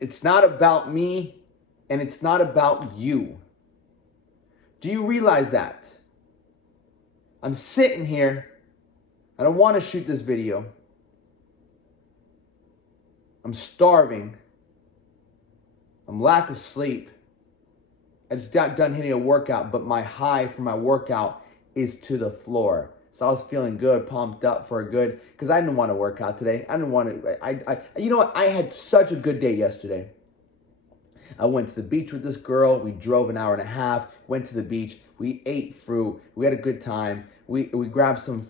It's not about me, and it's not about you. Do you realize that? I'm sitting here. I don't want to shoot this video. I'm starving. I'm lack of sleep. I just got done hitting a workout, but my high for my workout is to the floor. So I was feeling good, pumped up for a good, because I didn't want to work out today. I didn't want to, you know what? I had such a good day yesterday. I went to the beach with this girl. We drove an hour and a half, went to the beach. We ate fruit. We had a good time. We grabbed some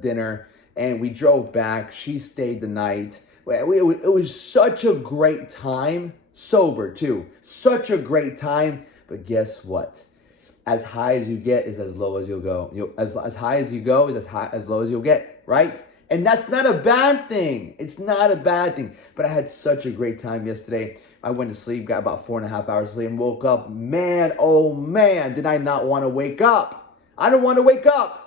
dinner, and we drove back. She stayed the night. It was such a great time, sober too. Such a great time, but guess what? As high as you get is as low as you'll go. As high as you go is as low as you'll get, right? And that's not a bad thing. It's not a bad thing. But I had such a great time yesterday. I went to sleep, got about 4.5 hours sleep, and woke up. Man, oh man, did I not want to wake up. I didn't want to wake up.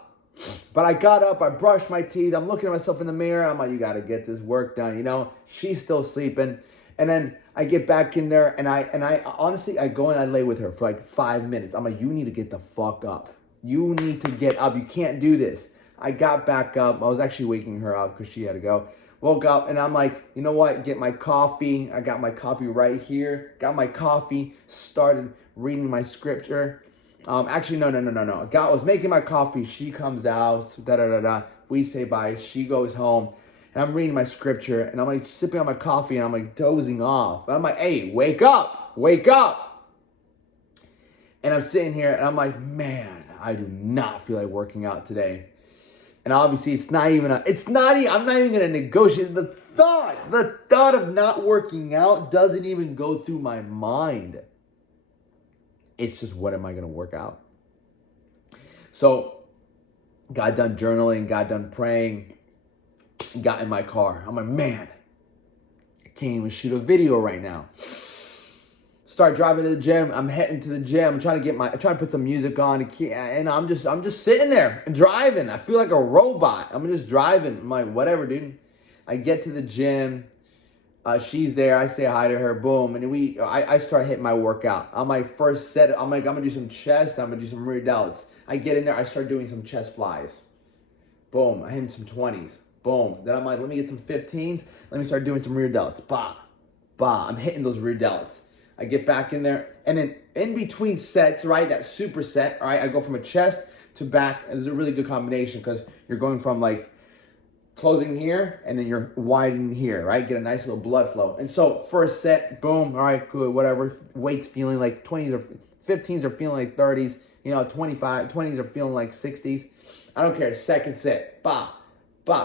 But I got up, I brushed my teeth, I'm looking at myself in the mirror, I'm like, you got to get this work done, you know? She's still sleeping. And then I get back in there, and I honestly, I go and I lay with her for like 5 minutes. I'm like, you need to get the fuck up. You need to get up. You can't do this. I got back up. I was actually waking her up because she had to go. Woke up, and I'm like, you know what? Get my coffee. I got my coffee right here. Got my coffee. Started reading my scripture. Actually, no. I was making my coffee. She comes out. We say bye. She goes home. And I'm reading my scripture, and I'm like sipping on my coffee, and I'm like dozing off. And I'm like, hey, wake up, wake up. And I'm sitting here, and I'm like, man, I do not feel like working out today. And obviously, I'm not even going to negotiate. The thought of not working out doesn't even go through my mind. It's just, what am I going to work out? So, got done journaling, got done praying, got in my car. I'm like, man, I can't even shoot a video right now. Start driving to the gym. I'm heading to the gym. I'm trying to put some music on, and I'm just sitting there and driving. I feel like a robot. I'm just driving. I'm like, whatever, dude. I get to the gym. She's there. I say hi to her. Boom, and I start hitting my workout. On my first set, I'm like, I'm gonna do some chest. I'm gonna do some rear delts. I get in there. I start doing some chest flies. Boom. I hit some 20s. Boom. Then I'm like, let me get some 15s. Let me start doing some rear delts. Bah. I'm hitting those rear delts. I get back in there. And then in between sets, right, that super set, all right, I go from a chest to back. And it's a really good combination because you're going from like closing here and then you're widening here, right? Get a nice little blood flow. And so first set, boom, all right, good, whatever. Weight's feeling like 20s or 15s are feeling like 30s. 20s are feeling like 60s. I don't care. Second set, bah.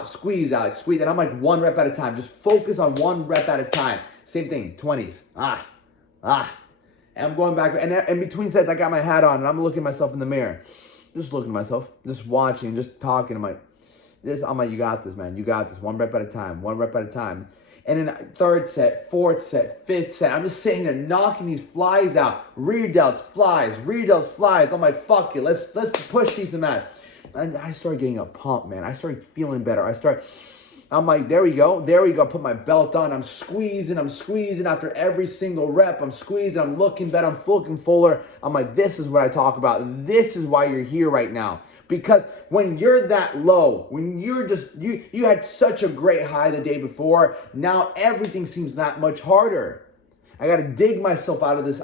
Squeeze, Alex, squeeze. And I'm like 1 rep at a time. Just focus on 1 rep at a time. Same thing, 20s. And I'm going back. And in between sets, I got my hat on, and I'm looking at myself in the mirror. Just looking at myself, just watching, just talking. I'm like, you got this, man. You got this. 1 rep at a time. 1 rep at a time. And then third set, fourth set, fifth set. I'm just sitting there knocking these flies out. Rear delts, flies. Rear delts, flies. I'm like, fuck it. Let's push these and that. And I started getting a pump, man. I started feeling better. I'm like, there we go. Put my belt on. I'm squeezing after every single rep. I'm squeezing. I'm looking better. I'm looking fuller. I'm like, this is what I talk about. This is why you're here right now. Because when you're that low, when you're just, you had such a great high the day before, now everything seems that much harder. I got to dig myself out of this.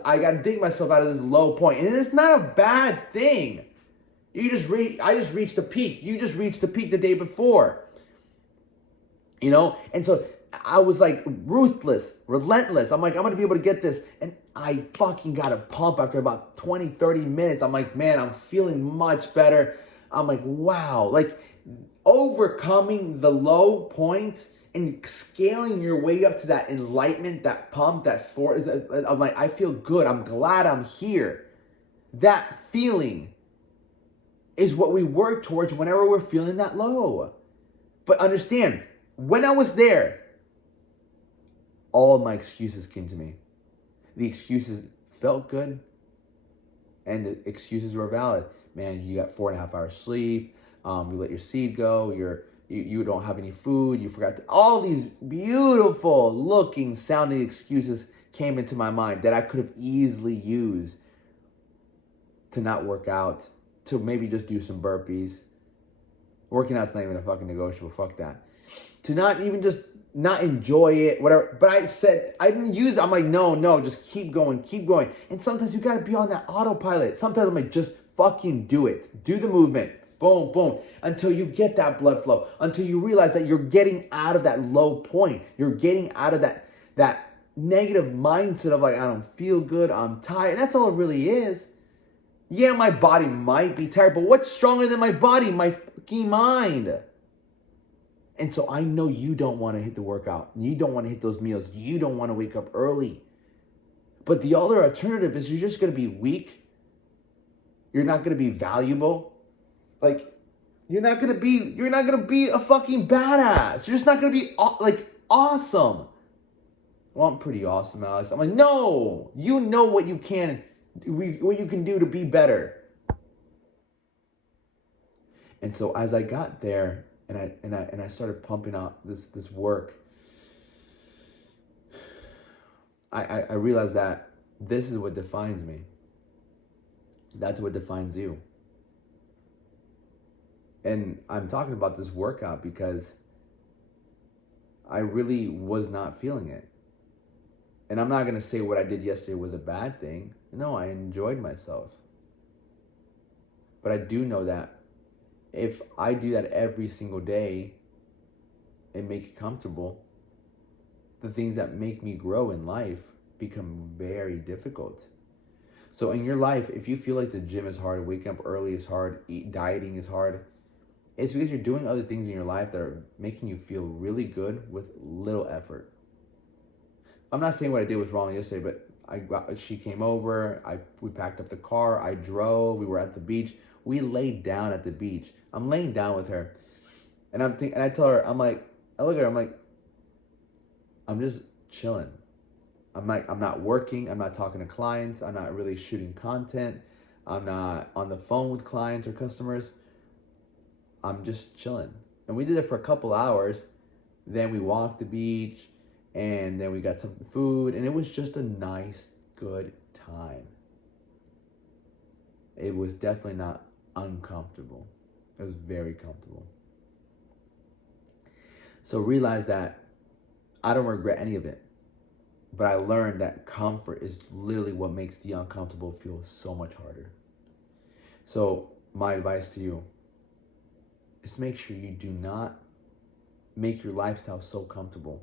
Low point. And it's not a bad thing. I just reached the peak. You just reached the peak the day before. And so I was like ruthless, relentless. I'm like, I'm going to be able to get this. And I fucking got a pump after about 20, 30 minutes. I'm like, man, I'm feeling much better. I'm like, wow. Like overcoming the low point and scaling your way up to that enlightenment, that pump, I'm like, I feel good. I'm glad I'm here. That feeling is what we work towards whenever we're feeling that low. But understand, when I was there, all of my excuses came to me. The excuses felt good, and the excuses were valid. Man, you got 4.5 hours sleep. You let your seed go. You don't have any food. You forgot all these beautiful looking, sounding excuses came into my mind that I could have easily used to not work out, to maybe just do some burpees. Working out's not even a fucking negotiable, fuck that. To not even just not enjoy it, whatever. But I said, I didn't use it. I'm like, no, just keep going. And sometimes you gotta be on that autopilot. Sometimes I'm like, just fucking do it. Do the movement. Boom, boom. Until you get that blood flow. Until you realize that you're getting out of that low point. You're getting out of that negative mindset of like, I don't feel good, I'm tired. And that's all it really is. Yeah, my body might be tired, but what's stronger than my body? My fucking mind. And so I know you don't want to hit the workout. You don't want to hit those meals. You don't want to wake up early. But the other alternative is you're just going to be weak. You're not going to be valuable. Like, you're not going to be a fucking badass. You're just not going to be like awesome. Well, I'm pretty awesome, Alex. I'm like, no, you know what you can do to be better. And so as I got there and I started pumping out this work, I realized that this is what defines me. That's what defines you. And I'm talking about this workout because I really was not feeling it. And I'm not going to say what I did yesterday was a bad thing. No, I enjoyed myself. But I do know that if I do that every single day and make it comfortable, the things that make me grow in life become very difficult. So in your life, if you feel like the gym is hard, waking up early is hard, dieting is hard, it's because you're doing other things in your life that are making you feel really good with little effort. I'm not saying what I did was wrong yesterday, but she came over, we packed up the car, I drove, we were at the beach, we laid down at the beach. I'm laying down with her, and I tell her, I look at her, I'm like, I'm just chilling. I'm not working, I'm not talking to clients, I'm not really shooting content, I'm not on the phone with clients or customers. I'm just chilling. And we did it for a couple hours. Then we walked the beach, and then we got some food, and it was just a nice, good time. It was definitely not uncomfortable. It was very comfortable. So realize that I don't regret any of it, but I learned that comfort is literally what makes the uncomfortable feel so much harder. So my advice to you is to make sure you do not make your lifestyle so comfortable,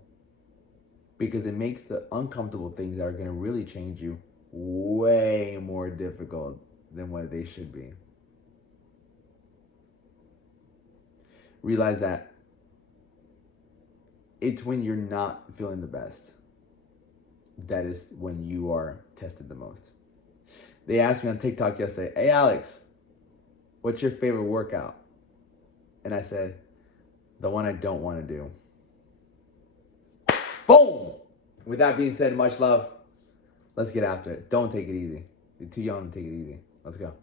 because it makes the uncomfortable things that are going to really change you way more difficult than what they should be. Realize that it's when you're not feeling the best that is when you are tested the most. They asked me on TikTok yesterday, hey Alex, what's your favorite workout? And I said, the one I don't want to do. Boom! With that being said, much love. Let's get after it. Don't take it easy. You're too young to take it easy. Let's go.